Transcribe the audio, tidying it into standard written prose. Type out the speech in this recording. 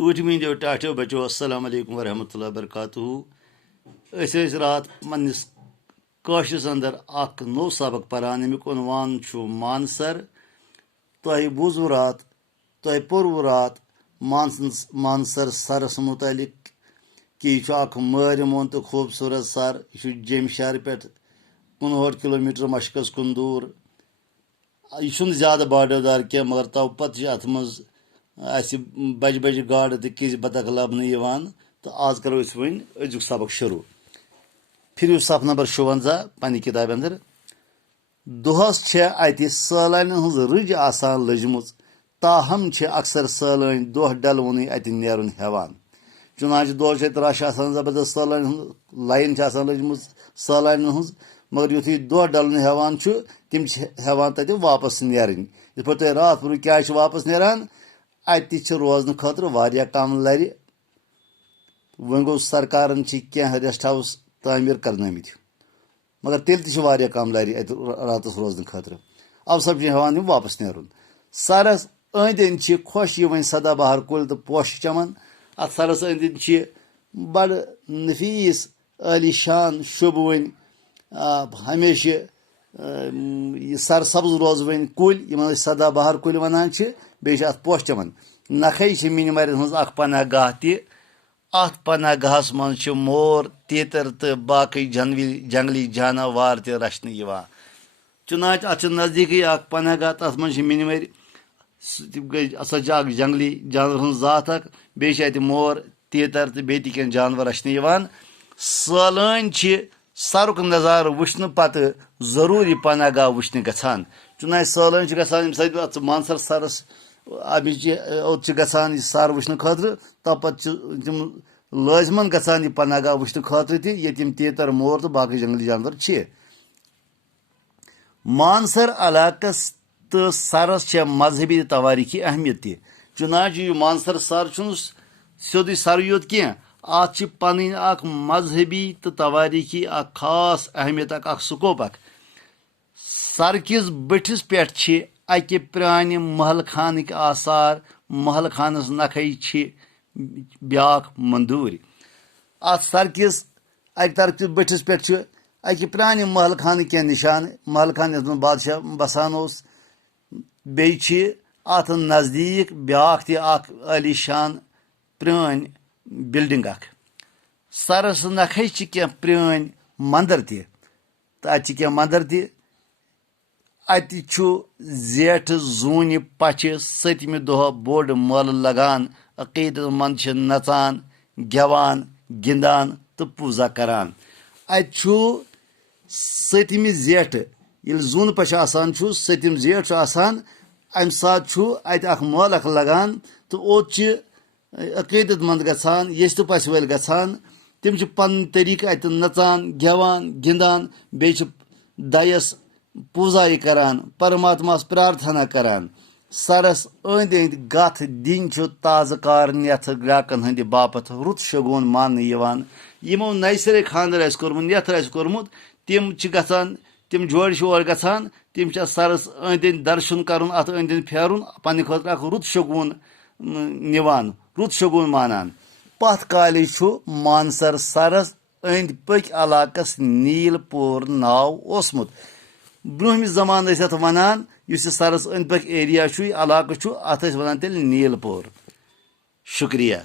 ऊठ मींदो टाठो बचो अस्सलाम वालेकुम वरहमतुल्लाहि वबरकातुहू। रात पन्निस काशिस अंदर अख नो सबक परान यमुक उनवान छु मानसर। तोह बूजू रात तोह पोरवु रात मानसर सरस मुतलिक कि यह अख मारिमोन तो खूबसूरत सर। यह जम शहर पे 65 किलोमीटर मशकस कुन दूर। यह ज्यादा बाडोदार क्या मगर तव पत अत मज बज बज गाड़ तो किस बतख लबन। तो आज करो वन अजुक सबक शुरू। फिर सफ नंबर 56 पन्ने किताब अंदर। दोहस अत सैलान हज रज आसान लजम, ताहम अक्सर सैलान दोह डलवन अत नेरन हेवान। चुनाच दोह रश जबरदस्त सैलान लाइन लजम सैलान हज, मगर युथी दोह डलन हेवान तिम हेवान तत वापस नेरन। इत पे तुम रात वो क्या वापस नेरान अत रोजन खतर वारिया कम लर। वन गो सरकार क्या रेस्ट हाउस तामीर करनमित, मगर तेल तह कम लर अत रात रोजन खतर। अब सब हेवान वापस नेरुन। सरस अंद अंद खुश सदाबहार कुल तो पोश चमन। अत सरस अंद अंद बड़ नफीस आलिशान शुबवन हमेशा सरसब्ज रोजवन कुल सदाबहार कुल वनान बे अत पोश चमन। नखे मिनमर मज पनाह गाह अत पनाह गाहस मज मोर तीतर तो बाकी जंगली जानवर तह रचन। चुनाच अत नजदीक पनाह गाह तथ मज मिनमर सो जंगली जानवर जात बे मोर तीतर तो बे कह जानवर रचन। सैलान सरुक नज़ार वुचन पत जरूरी पनाह गाह वुचन गछान। चुनाच सैलान गछान अत मानसर सरस ओत गछान सर वुचन खतर। तप तम लाजमन गछान पनाह गाह वुचन खतर तम तीतर मोर तो बाकी जंगली जानवर। मानसर इलाकस तो सरस मजहबी तवारीखी अहमियत तह। चुनाच मानसर सर सोद सर योत कह अत पन मजहबी तो तवारीखी खास अहमियत स्कोप। सर किस बठिस पे अकि प्रान महल खानक आसार। महल खानस नखे ब्या मंदूर। अत सर किस अक तरफ किस बठिस पे अकि प्रान महल खान क्या निशान। महल खान यथ बादशाह बसान बे अत नजदीक ब्या आलिशान प्रान बिल्डिंग सरस नखे क्या प्रान मंदिर तह क्या मंदिर अत जेठ जून पच 7मि दह बोड़ मेल लगान। अकीदत मंद नचान गेवान गिंदान तो पूजा करान। अत 7मि जेठ ये जून पच 7म जेठ अम सात अत मेल लगान तो ओत अकीदत मंद गसान यस्त पस वल गसान। तिम पन तरीक अत नचान गेवान गिंदान बे दयस पूजा करान परमात्मास प्रार्थना करान। सरस अंद अंद गथ दिन ताज़ कारन यथ ग्राहकन हंद बापत रुत शगुन मान यमो नई सरे खानदर कोर्मुत यथ कोर्मुत तिम गसान तिम जोड़ और गसान तिम सरस अंद अंद दर्शन कर अत अंद अंद फेरुन पन्न खतर रुत शगुन निवान रुत शगुन मानान। पथ काले मानसर सरस अंद पक इलाकस नीलपोर नाव ओसमुत। ब्रोहमि जमान अत वनान सरस अंद पक एरिया इलाक अत वन तेल नीलपोर। शुक्रिया।